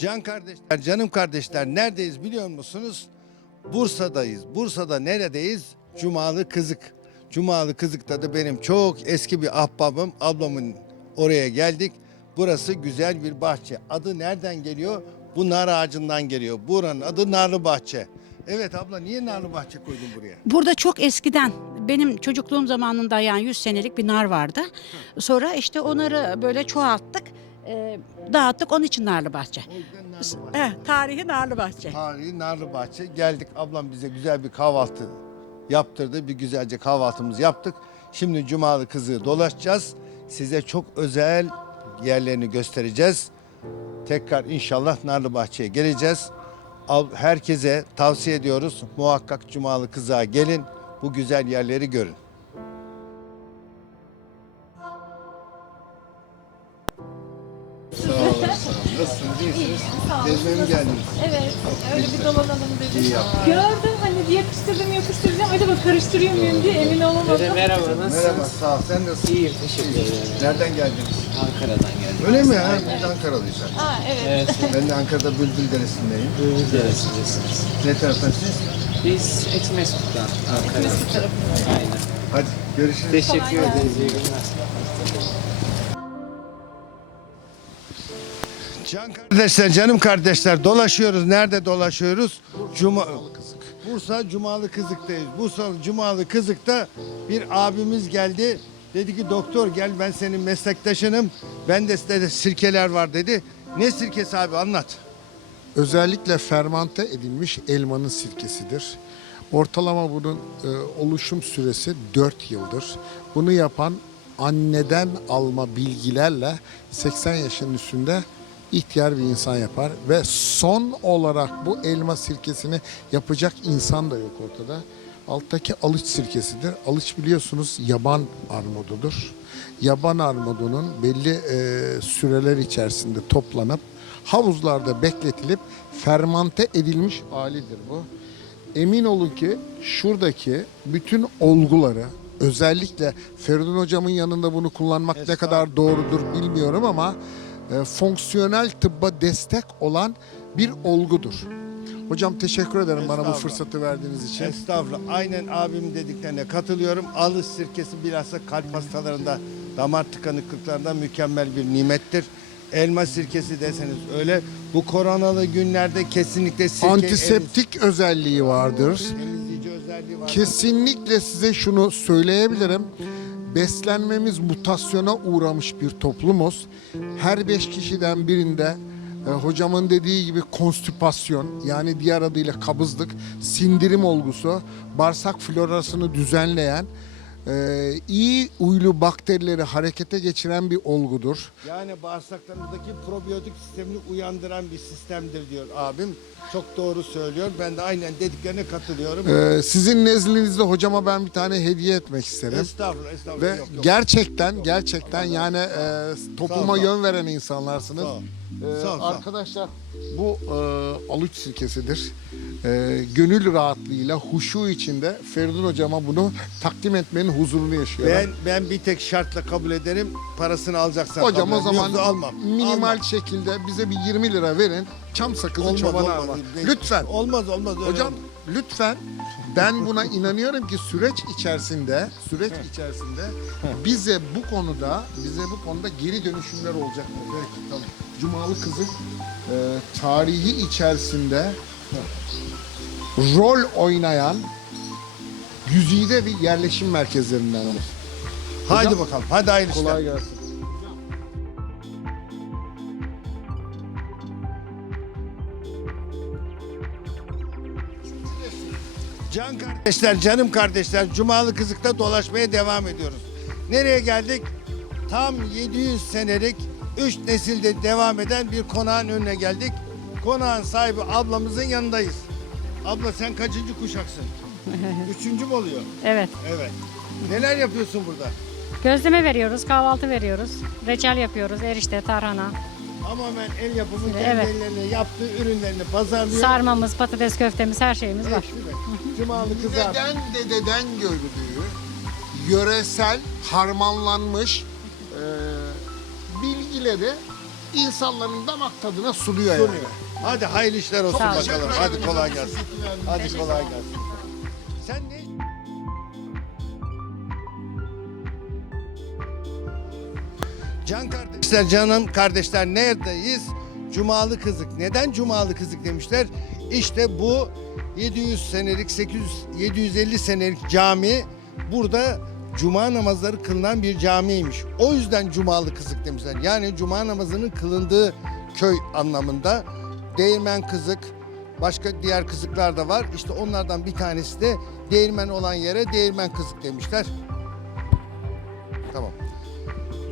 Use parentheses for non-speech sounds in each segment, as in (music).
Can kardeşler, canım kardeşler neredeyiz biliyor musunuz? Bursa'dayız. Bursa'da neredeyiz? Cumalı Kızık. Cumalı Kızık'ta da benim çok eski bir ahbabım, ablamın oraya geldik. Burası güzel bir bahçe. Adı nereden geliyor? Bu nar ağacından geliyor. Buranın adı Narlı Bahçe. Evet abla niye Narlı Bahçe koydun buraya? Burada çok eskiden benim çocukluğum zamanında yani 100 senelik bir nar vardı. Sonra işte onları böyle çoğalttık, e, dağıttık onun için narlı bahçe. O yüzden Narlı Bahçe. Eh, tarihi narlı bahçe. Tarihi Narlı Bahçe. Geldik ablam bize güzel bir kahvaltı yaptırdı. Bir güzelce kahvaltımızı yaptık. Şimdi Cumalı kızı dolaşacağız. Size çok özel yerlerini göstereceğiz. Tekrar inşallah Narlı Bahçe'ye geleceğiz. Herkese tavsiye ediyoruz. Muhakkak Cumalı kıza gelin. Bu güzel yerleri görün. Sağ olun, sağ olun. Nasılsınız? İyisiniz? Gezmeye mi geldiniz? Evet, öyle bir dolanalım dedim. İyi yaptın. Gördüm hani yakıştırdım yakıştıracağım. Acaba karıştırıyor muyum diye emin olamadım. Merhaba, nasılsınız? Merhaba, sağ ol. Sen nasılsın? İyiyim, teşekkür ederim. Nereden geldiniz? Ankara'dan geldim. Öyle mi ha? Biz Ankaralıyız. Aa evet. Evet, Ben de Ankara'da Bülbül Deresi'ndeyim. Buyurun deresindesiniz. Ne taraftan siz? Biz Etimesgut'tan, Ankara'dan. Mesut tarafı. Aynen. Hadi görüşürüz. Teşekkür ederiz, iyi günler. Can kardeşler, canım kardeşler dolaşıyoruz. Nerede dolaşıyoruz? Cuma Bursa Cumalı Kızık'tayız. Bursa Cumalı Kızık'ta bir abimiz geldi. Dedi ki doktor gel ben senin meslektaşınım. Ben de size sirkeler var dedi. Ne sirkesi abi anlat. Özellikle fermante edilmiş elmanın sirkesidir. Ortalama bunun e, oluşum süresi 4 yıldır. Bunu yapan anneden alma bilgilerle 80 yaşın üstünde ihtiyar bir insan yapar ve son olarak bu elma sirkesini yapacak insan da yok ortada. Alttaki alıç sirkesidir. Alıç biliyorsunuz yaban armududur. Yaban armudunun belli e, süreler içerisinde toplanıp havuzlarda bekletilip fermante edilmiş halidir bu. Emin olun ki şuradaki bütün olguları özellikle Feridun hocamın yanında bunu kullanmak ne kadar doğrudur bilmiyorum ama e, fonksiyonel tıbba destek olan bir olgudur. Hocam teşekkür ederim bana bu Estağfurullah. fırsatı verdiğiniz için. Estağfurullah. Aynen abim dediklerine katılıyorum. Alış sirkesi bilhassa kalp hastalarında, damar tıkanıklıklarında mükemmel bir nimettir. Elma sirkesi deseniz öyle. Bu koronalı günlerde kesinlikle sirke Antiseptik özelliği vardır. temizleyici özelliği var. Kesinlikle size şunu söyleyebilirim. Beslenmemiz mutasyona uğramış bir toplumuz. Her beş kişiden birinde e, hocamın dediği gibi konstipasyon yani diğer adıyla kabızlık, sindirim olgusu, bağırsak florasını düzenleyen, e, iyi uylu bakterileri harekete geçiren bir olgudur. Yani bağırsaklarımızdaki probiyotik sistemini uyandıran bir sistemdir diyor abim. Çok doğru söylüyor. Ben de aynen dediklerine katılıyorum. E, sizin nezdinizde hocama ben bir tane hediye etmek isterim. Estağfurullah, estağfurullah. Ve Yok, yok. gerçekten gerçekten yani e, topluma Sağ ol, yön veren insanlarsınız. Sağ ol. E, ol, sağ ol. arkadaşlar bu e, aluç sirkesidir. E, gönül rahatlığıyla huşu içinde Feridun hocama bunu takdim etmenin huzurunu yaşıyorum. Ben ben bir tek şartla kabul ederim. Parasını alacaksan Hocam kabul o zaman. Yoksa almam. minimal Almam. şekilde bize bir 20 lira verin. Çam sakızı Olmaz, çobana olmaz. Değil. Lütfen. Olmaz olmaz öyle Hocam olmaz. lütfen ben buna inanıyorum ki süreç içerisinde süreç içerisinde bize bu konuda bize bu konuda geri dönüşümler olacak. Peki tamam. Cumalı kızı e, tarihi içerisinde rol oynayan güzide bir yerleşim merkezlerindendir. Haydi Hocam, bakalım. Hadi hayırlı işler. Kolay gelsin. Can kardeşler, canım kardeşler, Cumalı Kızık'ta dolaşmaya devam ediyoruz. Nereye geldik? Tam 700 senelik 3 nesilde devam eden bir konağın önüne geldik. Konağın sahibi ablamızın yanındayız. Abla sen kaçıncı kuşaksın? (laughs) Üçüncü mü oluyor? Evet. Evet. Neler yapıyorsun burada? Gözleme veriyoruz, kahvaltı veriyoruz. Reçel yapıyoruz, erişte, tarhana. Tamamen el yapımı kendi Evet. ellerine yaptığı ürünlerini pazarlıyor. Sarmamız, patates köftemiz, her şeyimiz var. Hepsi de. Cumalı kızı abi. Dededen dededen gördüğü yöresel harmanlanmış e, bilgileri insanların damak tadına sunuyor yani. Sunuyor. Hadi hayırlı işler olsun Sağ bakalım. Hadi kolay gelsin. Hadi kolay gelsin. Sen ne? Can kardeşler, canım kardeşler neredeyiz? Cumalı Kızık. Neden Cumalı Kızık demişler? İşte bu 700 senelik, 800, 750 senelik cami burada cuma namazları kılınan bir camiymiş. O yüzden Cumalı Kızık demişler. Yani cuma namazının kılındığı köy anlamında. Değirmen Kızık, başka diğer kızıklar da var. İşte onlardan bir tanesi de değirmen olan yere Değirmen Kızık demişler. Tamam.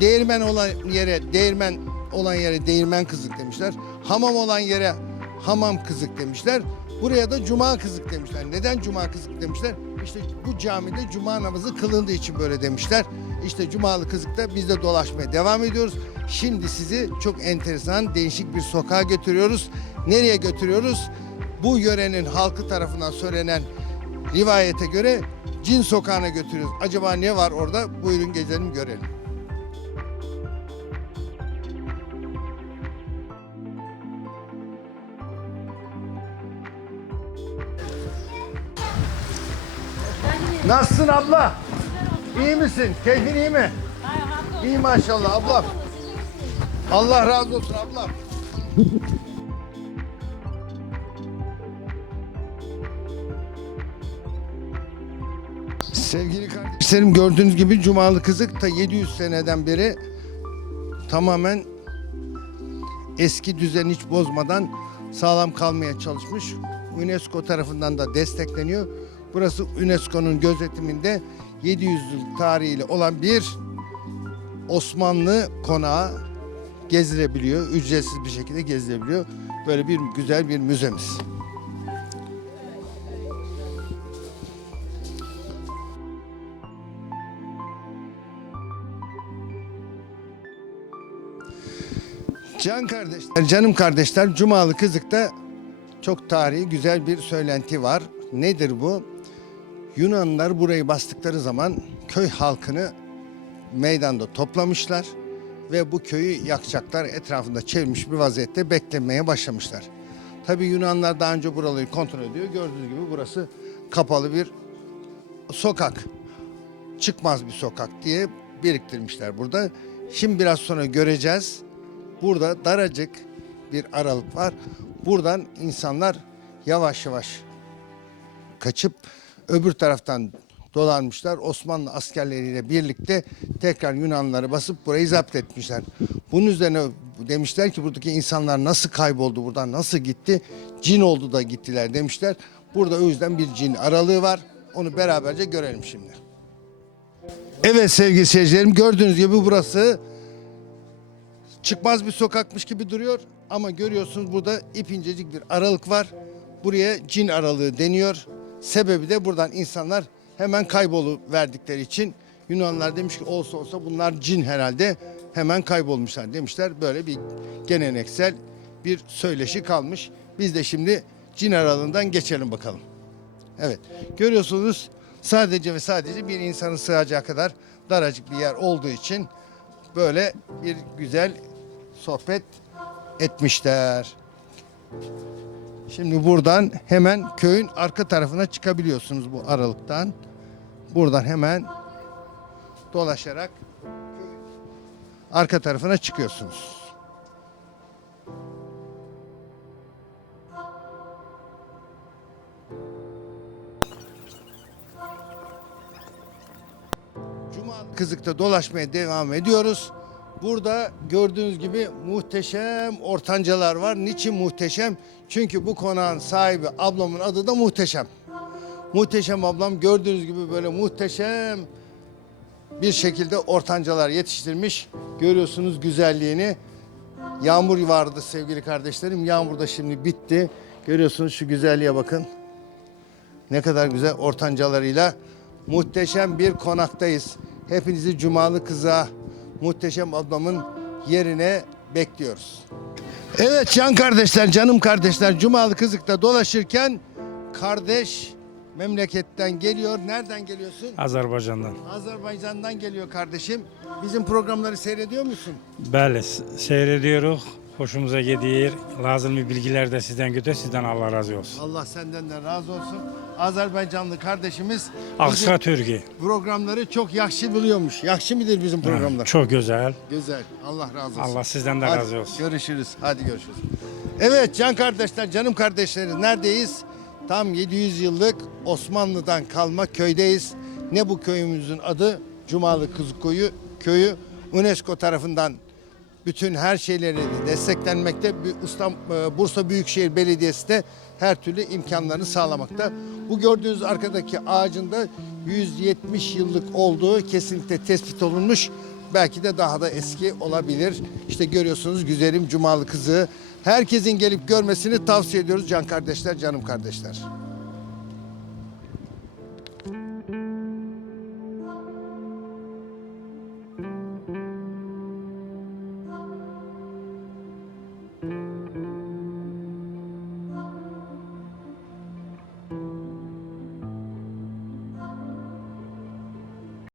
Değirmen olan yere değirmen olan yere değirmen kızık demişler. Hamam olan yere hamam kızık demişler. Buraya da cuma kızık demişler. Neden cuma kızık demişler? İşte bu camide cuma namazı kılındığı için böyle demişler. İşte cumalı kızıkta biz de dolaşmaya devam ediyoruz. Şimdi sizi çok enteresan, değişik bir sokağa götürüyoruz. Nereye götürüyoruz? Bu yörenin halkı tarafından söylenen rivayete göre Cin Sokağı'na götürüyoruz. Acaba ne var orada? Buyurun gezelim görelim. Nasılsın abla? İyi misin? Keyfin iyi mi? İyi maşallah ablam. Allah razı olsun ablam. Sevgili kardeşlerim gördüğünüz gibi Cumalı Kızık ta 700 seneden beri tamamen eski düzeni hiç bozmadan sağlam kalmaya çalışmış. UNESCO tarafından da destekleniyor. Burası UNESCO'nun gözetiminde 700 yıl tarihiyle olan bir Osmanlı konağı gezilebiliyor. Ücretsiz bir şekilde gezilebiliyor. Böyle bir güzel bir müzemiz. Can kardeşler, canım kardeşler, Cumalı Kızık'ta çok tarihi güzel bir söylenti var. Nedir bu? Yunanlılar burayı bastıkları zaman köy halkını meydanda toplamışlar ve bu köyü yakacaklar. Etrafında çevirmiş bir vaziyette beklemeye başlamışlar. Tabii Yunanlar daha önce buraları kontrol ediyor. Gördüğünüz gibi burası kapalı bir sokak. Çıkmaz bir sokak diye biriktirmişler burada. Şimdi biraz sonra göreceğiz. Burada daracık bir aralık var. Buradan insanlar yavaş yavaş kaçıp öbür taraftan dolanmışlar. Osmanlı askerleriyle birlikte tekrar Yunanlıları basıp burayı zapt etmişler. Bunun üzerine demişler ki buradaki insanlar nasıl kayboldu buradan nasıl gitti? Cin oldu da gittiler demişler. Burada o yüzden bir cin aralığı var. Onu beraberce görelim şimdi. Evet sevgili seyircilerim gördüğünüz gibi burası çıkmaz bir sokakmış gibi duruyor ama görüyorsunuz burada ip bir aralık var. Buraya cin aralığı deniyor. Sebebi de buradan insanlar hemen kaybolu verdikleri için Yunanlar demiş ki olsa olsa bunlar cin herhalde hemen kaybolmuşlar demişler. Böyle bir geleneksel bir söyleşi kalmış. Biz de şimdi cin aralığından geçelim bakalım. Evet görüyorsunuz sadece ve sadece bir insanın sığacağı kadar daracık bir yer olduğu için böyle bir güzel sohbet etmişler. Şimdi buradan hemen köyün arka tarafına çıkabiliyorsunuz bu aralıktan. Buradan hemen dolaşarak arka tarafına çıkıyorsunuz. Cuma Kızık'ta dolaşmaya devam ediyoruz. Burada gördüğünüz gibi muhteşem ortancalar var. Niçin muhteşem? Çünkü bu konağın sahibi ablamın adı da muhteşem. Muhteşem ablam gördüğünüz gibi böyle muhteşem bir şekilde ortancalar yetiştirmiş. Görüyorsunuz güzelliğini. Yağmur vardı sevgili kardeşlerim. Yağmur da şimdi bitti. Görüyorsunuz şu güzelliğe bakın. Ne kadar güzel ortancalarıyla muhteşem bir konaktayız. Hepinizi Cumalı Kız'a, muhteşem ablamın yerine bekliyoruz. Evet can kardeşler, canım kardeşler Cumalı Kızık'ta dolaşırken kardeş memleketten geliyor. Nereden geliyorsun? Azerbaycan'dan. Azerbaycan'dan geliyor kardeşim. Bizim programları seyrediyor musun? Bəli, seyrediyoruz. Hoşumuza gidiyor. Lazım bir bilgiler de sizden götür. Sizden Allah razı olsun. Allah senden de razı olsun. Azerbaycanlı kardeşimiz Aksa bizim Türkiye. programları çok yakşı biliyormuş. Yakşı mıdır bizim programlar? Çok güzel. Güzel. Allah razı olsun. Allah sizden de Hadi razı olsun. Görüşürüz. Hadi görüşürüz. Evet can kardeşler, canım kardeşlerim neredeyiz? Tam 700 yıllık Osmanlı'dan kalma köydeyiz. Ne bu köyümüzün adı? Cumalı Kızılkoyu köyü UNESCO tarafından bütün her şeyleri desteklenmekte. E, Bursa Büyükşehir Belediyesi de her türlü imkanlarını sağlamakta. Bu gördüğünüz arkadaki ağacın da 170 yıllık olduğu kesinlikle tespit olunmuş. Belki de daha da eski olabilir. İşte görüyorsunuz güzelim Cumalı kızı. Herkesin gelip görmesini tavsiye ediyoruz can kardeşler, canım kardeşler.